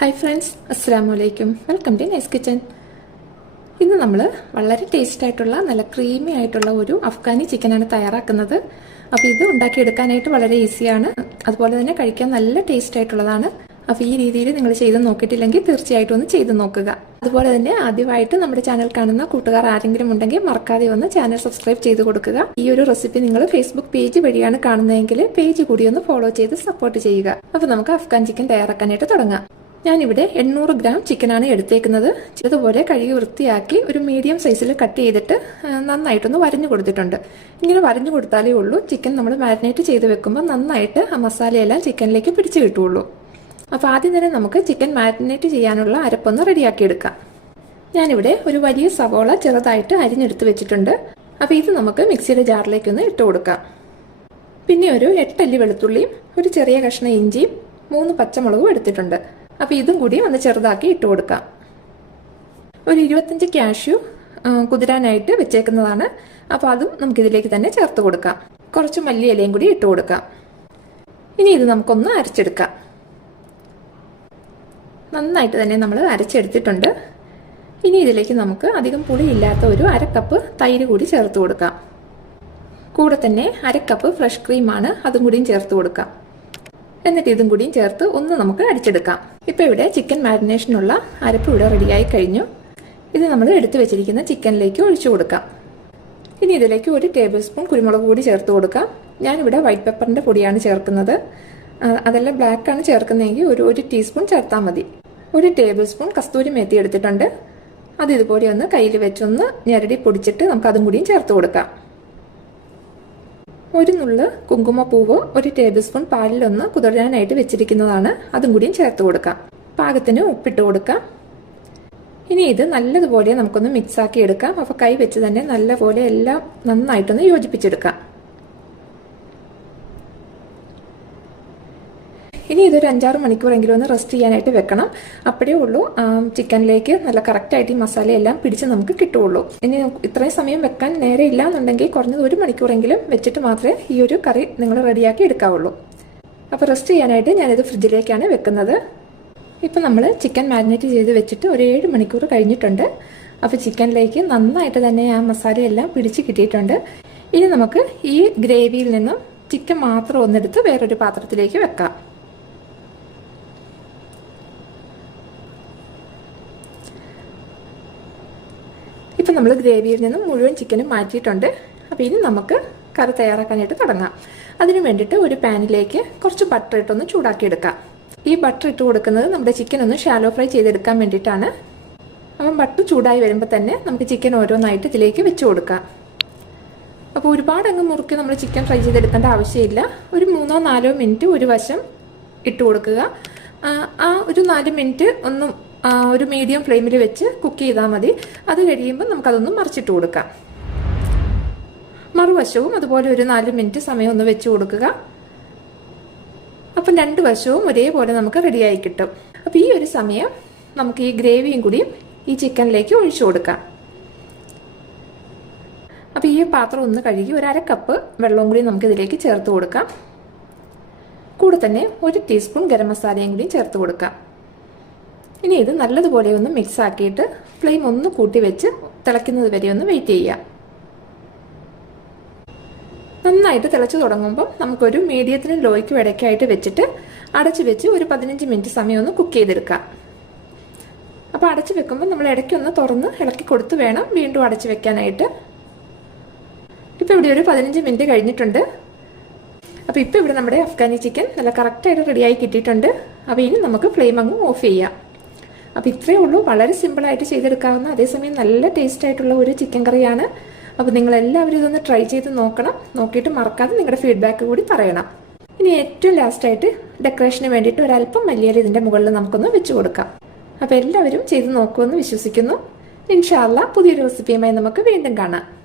Hi friends അസ്സാം വലൈക്കും welcome to nice kitchen ഇന്ന് നമ്മൾ വളരെ ടേസ്റ്റ് ആയിട്ടുള്ള നല്ല ക്രീമി ആയിട്ടുള്ള ഒരു അഫ്ഗാനി ചിക്കനാണ് തയ്യാറാക്കുന്നത്. അപ്പോൾ ഇത് ഉണ്ടാക്കിയെടുക്കാനായിട്ട് വളരെ ഈസിയാണ് അതുപോലെ തന്നെ കഴിക്കാൻ നല്ല ടേസ്റ്റ് ആയിട്ടുള്ളതാണ്. അപ്പോൾ ഈ രീതിയിൽ നിങ്ങൾ ചെയ്ത് നോക്കിയിട്ടില്ലെങ്കിൽ തീർച്ചയായിട്ടും ഒന്ന് ചെയ്ത് നോക്കുക. അതുപോലെ തന്നെ ആദ്യമായിട്ട് നമ്മുടെ ചാനൽ കാണുന്ന കൂട്ടുകാർ ആരെങ്കിലും ഉണ്ടെങ്കിൽ മറക്കാതെ ഒന്ന് ചാനൽ സബ്സ്ക്രൈബ് ചെയ്ത് കൊടുക്കുക. ഈ ഒരു റെസിപ്പി നിങ്ങൾ ഫേസ്ബുക്ക് പേജ് വഴിയാണ് കാണുന്നതെങ്കിൽ പേജ് കൂടി ഒന്ന് ഫോളോ ചെയ്ത് സപ്പോർട്ട് ചെയ്യുക. അപ്പോൾ നമുക്ക് അഫ്ഗാൻ ചിക്കൻ തയ്യാറാക്കാനായിട്ട് തുടങ്ങാം. ഞാനിവിടെ എണ്ണൂറ് ഗ്രാം ചിക്കനാണ് എടുത്തേക്കുന്നത്. ഇതുപോലെ കഴുകി വൃത്തിയാക്കി ഒരു മീഡിയം സൈസിൽ കട്ട് ചെയ്തിട്ട് നന്നായിട്ടൊന്ന് വരഞ്ഞു കൊടുത്തിട്ടുണ്ട്. ഇങ്ങനെ വരഞ്ഞു കൊടുത്താലേ ഉള്ളൂ. ചിക്കൻ നമ്മൾ മാരിനേറ്റ് ചെയ്ത് വെക്കുമ്പോൾ നന്നായിട്ട് ആ മസാലയെല്ലാം ചിക്കനിലേക്ക് പിടിച്ചു കിട്ടുള്ളൂ അപ്പോൾ ആദ്യം തന്നെ നമുക്ക് ചിക്കൻ മാരിനേറ്റ് ചെയ്യാനുള്ള അരപ്പൊന്ന് റെഡിയാക്കി എടുക്കാം. ഞാനിവിടെ ഒരു വലിയ സവോള ചെറുതായിട്ട് അരിഞ്ഞെടുത്ത് വെച്ചിട്ടുണ്ട്. അപ്പോൾ ഇത് നമുക്ക് മിക്സിയുടെ ജാറിലേക്ക് ഒന്ന് ഇട്ട് കൊടുക്കാം. പിന്നെ ഒരു എട്ടല്ലി വെളുത്തുള്ളിയും ഒരു ചെറിയ കഷ്ണം ഇഞ്ചിയും മൂന്ന് പച്ചമുളകും എടുത്തിട്ടുണ്ട്. അപ്പോൾ ഇതും കൂടി ഒന്ന് ചെറുതാക്കി ഇട്ട് കൊടുക്കാം. ഒരു ഇരുപത്തഞ്ച് കാഷ്യൂ കുതിരാനായിട്ട് വെച്ചേക്കുന്നതാണ്. അപ്പോൾ അതും നമുക്ക് ഇതിലേക്ക് തന്നെ ചേർത്ത് കൊടുക്കാം. കുറച്ച് മല്ലി ഇലയും കൂടി ഇട്ട് കൊടുക്കാം. ഇനി ഇത് നമുക്കൊന്ന് അരച്ചെടുക്കാം. നന്നായിട്ട് തന്നെ നമ്മൾ അരച്ചെടുത്തിട്ടുണ്ട്. ഇനി ഇതിലേക്ക് നമുക്ക് അധികം പുളിയില്ലാത്ത ഒരു അരക്കപ്പ് കപ്പ് തൈര് കൂടി ചേർത്ത് കൊടുക്കാം. കൂടെ തന്നെ അരക്കപ്പ് കപ്പ് ഫ്രഷ് ക്രീമാണ് അതും കൂടിയും ചേർത്ത് കൊടുക്കാം. എന്നിട്ട് ഇതും കൂടിയും ചേർത്ത് ഒന്ന് നമുക്ക് അടിച്ചെടുക്കാം. ഇപ്പോൾ ഇവിടെ ചിക്കൻ മാരിനേഷനുള്ള അരപ്പ് ഇവിടെ റെഡിയായി കഴിഞ്ഞു ഇത് നമ്മൾ എടുത്തു വെച്ചിരിക്കുന്ന ചിക്കനിലേക്ക് ഒഴിച്ചു കൊടുക്കാം. ഇനി ഇതിലേക്ക് ഒരു ടേബിൾ സ്പൂൺ കുരുമുളക് കൂടി ചേർത്ത് കൊടുക്കാം. ഞാനിവിടെ വൈറ്റ് പെപ്പറിന്റെ പൊടിയാണ് ചേർക്കുന്നത്. അതെല്ലാം ബ്ലാക്കാണ് ചേർക്കുന്നതെങ്കിൽ ഒരു ഒരു ടീസ്പൂൺ ചേർത്താൽ മതി. ഒരു ടേബിൾ സ്പൂൺ കസ്തൂരി മേത്തി എടുത്തിട്ടുണ്ട്. അത് ഇതുപോലെ ഒന്ന് കയ്യിൽ വെച്ചൊന്ന് ഞെരടി പൊടിച്ചിട്ട് നമുക്ക് അതും കൂടിയും ചേർത്ത് കൊടുക്കാം. ഒരു നുള്ള് കുങ്കുമപ്പൂവ് ഒരു ടേബിൾ സ്പൂൺ പാലിലൊന്ന് കുതിരാനായിട്ട് വെച്ചിരിക്കുന്നതാണ്. അതും കൂടിയും ചേർത്ത് കൊടുക്കാം. പാകത്തിന് ഉപ്പിട്ട് കൊടുക്കാം. ഇനി ഇത് നല്ലതുപോലെ നമുക്കൊന്ന് മിക്സ് ആക്കി എടുക്കാം. അപ്പോൾ കൈ വെച്ച് തന്നെ നല്ലപോലെ എല്ലാം നന്നായിട്ടൊന്ന് യോജിപ്പിച്ചെടുക്കാം. ഇനി ഇതൊരു അഞ്ചാറ് മണിക്കൂറെങ്കിലും ഒന്ന് റെസ്റ്റ് ചെയ്യാനായിട്ട് വെക്കണം. അപ്പോഴേ ഉള്ളൂ. ചിക്കനിലേക്ക് നല്ല കറക്റ്റായിട്ട് ഈ മസാലയെല്ലാം പിടിച്ച് നമുക്ക് കിട്ടുകയുള്ളൂ. ഇനി ഇത്രയും സമയം വെക്കാൻ നേരെ ഇല്ല എന്നുണ്ടെങ്കിൽ കുറഞ്ഞത് ഒരു മണിക്കൂറെങ്കിലും വെച്ചിട്ട് മാത്രമേ ഈ ഒരു കറി നിങ്ങൾ റെഡിയാക്കി എടുക്കാവുള്ളൂ. അപ്പോൾ റെസ്റ്റ് ചെയ്യാനായിട്ട് ഞാനിത് ഫ്രിഡ്ജിലേക്കാണ് വെക്കുന്നത്. ഇപ്പം നമ്മൾ ചിക്കൻ മാരിനേറ്റ് ചെയ്ത് വെച്ചിട്ട് ഒരു ഏഴ് മണിക്കൂർ കഴിഞ്ഞിട്ടുണ്ട്. അപ്പോൾ ചിക്കനിലേക്ക് നന്നായിട്ട് തന്നെ ആ മസാലയെല്ലാം പിടിച്ച് കിട്ടിയിട്ടുണ്ട്. ഇനി നമുക്ക് ഈ ഗ്രേവിയിൽ നിന്നും ചിക്കൻ മാത്രം ഒന്നെടുത്ത് വേറൊരു പാത്രത്തിലേക്ക് വെക്കാം. ഇപ്പം നമ്മൾ ഗ്രേവിയിൽ നിന്നും മുഴുവൻ ചിക്കനും മാറ്റിയിട്ടുണ്ട്. അപ്പോൾ ഇനി നമുക്ക് കറി തയ്യാറാക്കാനായിട്ട് തുടങ്ങാം. അതിന് വേണ്ടിയിട്ട് ഒരു പാനിലേക്ക് കുറച്ച് ബട്ടർ ഇട്ടൊന്ന് ചൂടാക്കിയെടുക്കാം. ഈ ബട്ടർ ഇട്ട് കൊടുക്കുന്നത് നമ്മുടെ ചിക്കൻ ഒന്ന് ഷാലോ ഫ്രൈ ചെയ്തെടുക്കാൻ വേണ്ടിയിട്ടാണ്. അപ്പം ബട്ടർ ചൂടായി വരുമ്പോൾ തന്നെ നമുക്ക് ചിക്കൻ ഓരോന്നായിട്ട് ഇതിലേക്ക് വെച്ച് കൊടുക്കാം. അപ്പോൾ ഒരുപാട് അങ്ങ് മുറുക്കി നമ്മൾ ചിക്കൻ ഫ്രൈ ചെയ്തെടുക്കേണ്ട ആവശ്യമില്ല. ഒരു മൂന്നോ നാലോ മിനിറ്റ് ഒരു വശം ഇട്ട് കൊടുക്കുക. ആ, ഒരു നാല് മിനിറ്റ് ഒന്നും ഒരു മീഡിയം ഫ്ലെയിമിൽ വെച്ച് കുക്ക് ചെയ്താൽ മതി. അത് കഴിയുമ്പോൾ നമുക്കതൊന്ന് മറിച്ചിട്ട് കൊടുക്കാം. മറുവശവും അതുപോലെ ഒരു നാല് മിനിറ്റ് സമയം ഒന്ന് വെച്ച് കൊടുക്കുക. അപ്പം രണ്ട് വശവും ഒരേപോലെ നമുക്ക് റെഡിയായി കിട്ടും. അപ്പോൾ ഈ ഒരു സമയം നമുക്ക് ഈ ഗ്രേവിയും കൂടി ഈ ചിക്കനിലേക്ക് ഒഴിച്ചു കൊടുക്കാം. അപ്പോൾ ഈ പാത്രം ഒന്ന് കഴുകി ഒരു അര കപ്പ് വെള്ളവും കൂടി നമുക്ക് ഇതിലേക്ക് ചേർത്ത് കൊടുക്കാം. കൂടെ തന്നെ ഒരു ടീസ്പൂൺ ഗരം മസാലയും കൂടി ചേർത്ത് കൊടുക്കാം. ഇനി ഇത് നല്ലതുപോലെ ഒന്ന് മിക്സ് ആക്കിയിട്ട് ഫ്ലെയിം ഒന്ന് കൂട്ടി വെച്ച് തിളയ്ക്കുന്നത് വരെ ഒന്ന് വെയിറ്റ് ചെയ്യാം നന്നായിട്ട് തിളച്ച് തുടങ്ങുമ്പോൾ നമുക്കൊരു മീഡിയത്തിനും ലോയ്ക്കും ഇടയ്ക്കായിട്ട് വെച്ചിട്ട് അടച്ച് വെച്ച് ഒരു പതിനഞ്ച് മിനിറ്റ് സമയം ഒന്ന് കുക്ക് ചെയ്തെടുക്കാം. അപ്പോൾ അടച്ച് വെക്കുമ്പോൾ നമ്മൾ ഇടയ്ക്കൊന്ന് തുറന്ന് ഇളക്കി കൊടുത്ത് വേണം വീണ്ടും അടച്ച് വെക്കാനായിട്ട്. ഇപ്പോൾ ഇവിടെ ഒരു പതിനഞ്ച് മിനിറ്റ് കഴിഞ്ഞിട്ടുണ്ട്. അപ്പോൾ ഇപ്പോൾ ഇവിടെ നമ്മുടെ അഫ്ഗാനി ചിക്കൻ നല്ല കറക്റ്റായിട്ട് റെഡിയായി കിട്ടിയിട്ടുണ്ട്. അപ്പോൾ ഇനി നമുക്ക് ഫ്ലെയിം അങ്ങ് ഓഫ് ചെയ്യാം. അപ്പോൾ ഇത്രയേ ഉള്ളൂ. വളരെ സിമ്പിളായിട്ട് ചെയ്തെടുക്കാവുന്ന അതേസമയം നല്ല ടേസ്റ്റ് ആയിട്ടുള്ള ഒരു ചിക്കൻ കറിയാണ്. അപ്പോൾ നിങ്ങളെല്ലാവരും ഇതൊന്ന് ട്രൈ ചെയ്ത് നോക്കണം. നോക്കിയിട്ട് മറക്കാതെ നിങ്ങളുടെ ഫീഡ്ബാക്ക് കൂടി പറയണം. ഇനി ഏറ്റവും ലാസ്റ്റായിട്ട് ഡെക്കറേഷന് വേണ്ടിയിട്ട് ഒരല്പം മല്ലിയില ഇതിന്റെ മുകളിൽ നമുക്കൊന്ന് വെച്ച് കൊടുക്കാം. അപ്പോൾ എല്ലാവരും ചെയ്ത് നോക്കുമെന്ന് വിശ്വസിക്കുന്നു. ഇൻഷാല്ല പുതിയൊരു റെസിപ്പിയുമായി നമുക്ക് വീണ്ടും കാണാം.